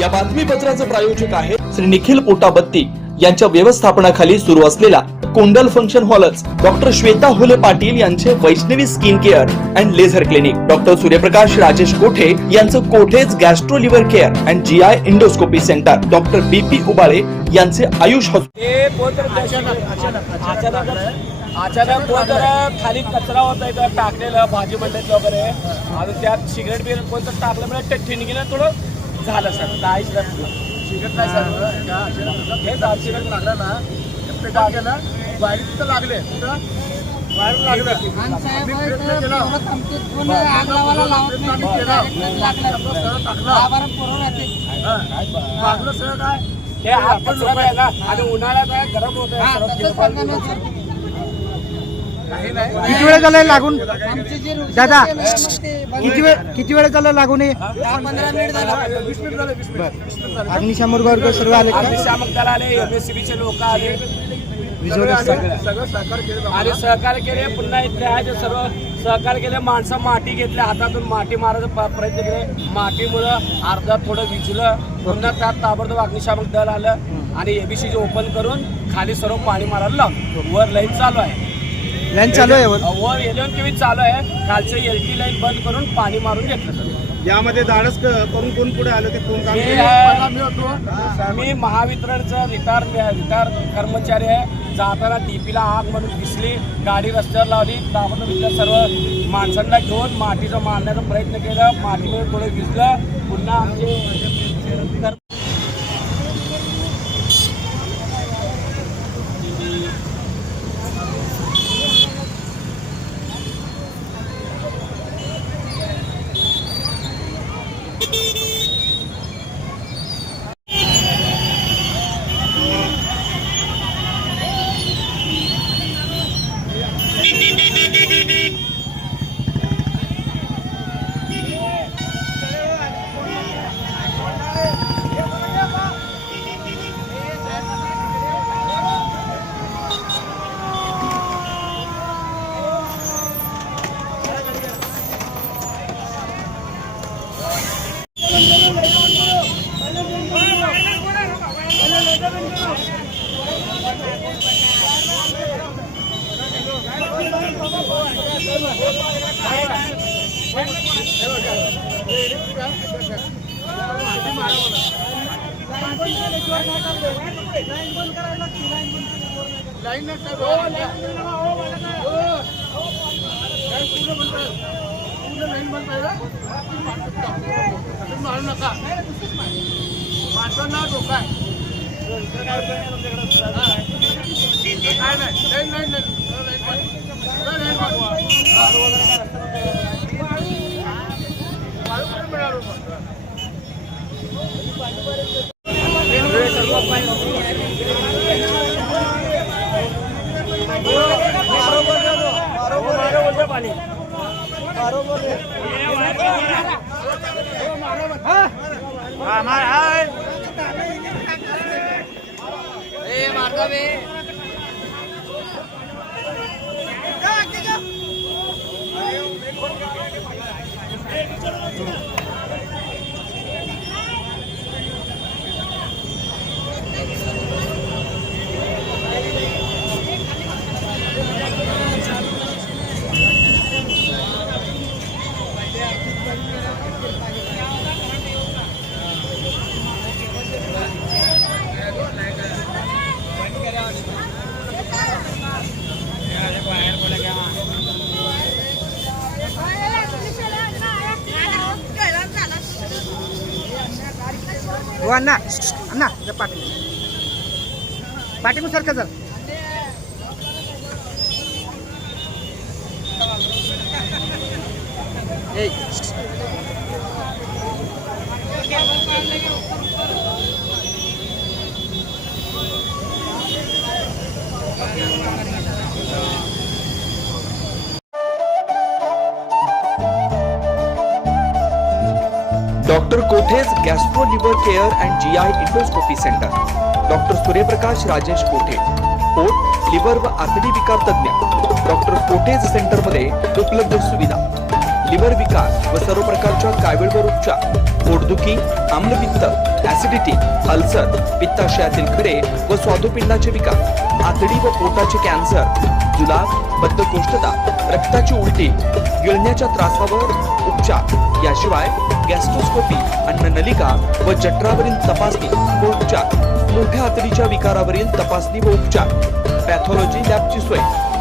या बातमीपत्राचे प्रायोजक आहे श्री निखिल पोटाबत्ती यांच्या व्यवस्थापनाखाली सुरू असलेला कुंडल फंक्शन हॉलच, डॉक्टर श्वेता हुले पाटील यांचे Vaishnavi skin care and laser clinic, doctor Suryaprakash Rajesh Kothe यांचं Kothe's gastro liver care and GI endoscopy centre, doctor BP Ubale यांचे आयुष हॉस्पिटल। अचानक खाली कचरा होता इथं टाकलेलं भाजी मंडळाचं वगैरे, आणि त्यात सिगरेट बिगरेट कोणतं टाकलं म्हणजे ठिणगीनं थोडं झालं सर, नाही सिगरेट नाही सर, हे सिगरेट लागलं ना पेटा गेलं, बाहेर तिथं लागले, बाहेर लागलं सगळं काय हे आणि उन्हाळ्यात गरम होत किती वेळ झाला लागून दादा? किती वेळ झाला लागून? 15 मिनिट झालं, 20 मिनिट झाले, 20 मिनिट। अग्निशामक वर्ग सर्व आले, अग्निशामक दल आले, एमएससीबीचे लोक आले, सगळं सहकार्य केले आणि सहकार्य केले। पुन्हा इथले आहे जे सर्व सहकार्य केले, माणसं माती घेतल्या हातातून, माती मारायचा प्रयत्न केले, मातीमुळं अर्धा थोडं विजलं, पुन्हा त्यात ताबडतोब अग्निशामक दल आलं आणि एबीसी ओपन करून खाली सर्व पाणी मारायला लावलं। वर लाईन चालू आहे, वर एलियन टीव्ही चालू आहे, खालचे एलटी लाईन बंद करून पाणी मारून घेतलं सर। यामध्ये धाडस करून कोण पुढे आलं ते कोण काम? मी महावितरणचा रिटायर कर्मचारी आहे। जाताना डीपीला आग म्हणून दिसली, गाडी रस्त्यावर लावली, ताबडतोब इथल्या सर्व माणसांना घेऊन मातीचा मारण्याचा प्रयत्न केला, मातीमध्ये थोडं भिजलं, पुन्हा आमचे मारू नका, माणसांना धोका आहे। अण्णा अण्णा पाठी सारखं जर doctor Kothe's gastro liver care and GI endoscopy centre, doctor Suryaprakash Rajesh कोठे, पोट लिव्हर व आतडी विकार तज्ञ, डॉक्टर कोठेज सेंटर मध्ये उपलब्ध सुविधा। लिव्हर विकार व सर्व प्रकारच्या कावीळवर उपचार, पोटदुखी, आम्लपित्त, ऍसिडिटी, अल्सर, पित्ताशयातील खडे व स्वादुपिंडाचे विकार, आतडी व पोटाचे कॅन्सर, जुलाब, बद्धकोष्ठता, रक्ताची उलटी, गिळण्याच्या त्रासावर उपचार, याशिवाय गॅस्ट्रोस्कोपी, अन्ननलिका व जठरावरील तपासणी व उपचार, मोठ्या आतडीच्या विकारावरील तपासणी व उपचार, पॅथॉलॉजी लॅबची सोय,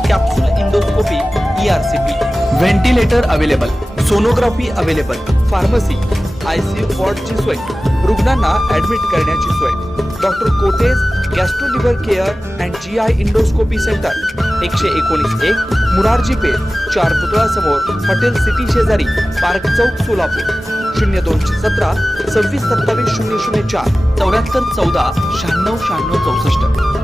capsule endoscopy, ERCP, ventilator available, sonography available, pharmacy, ICU वॉर्डची सोय, रुग्णांना ऍडमिट करण्याची सोय, doctor Kothe's gastro liver care and GI endoscopy centre, 119 Murarji Peth, 4 पुतळा समोर, हॉटेल सिटी शेजारी, पार्क चौक, सोलापूर. 0217 26 27 004 74 14 96 96 64.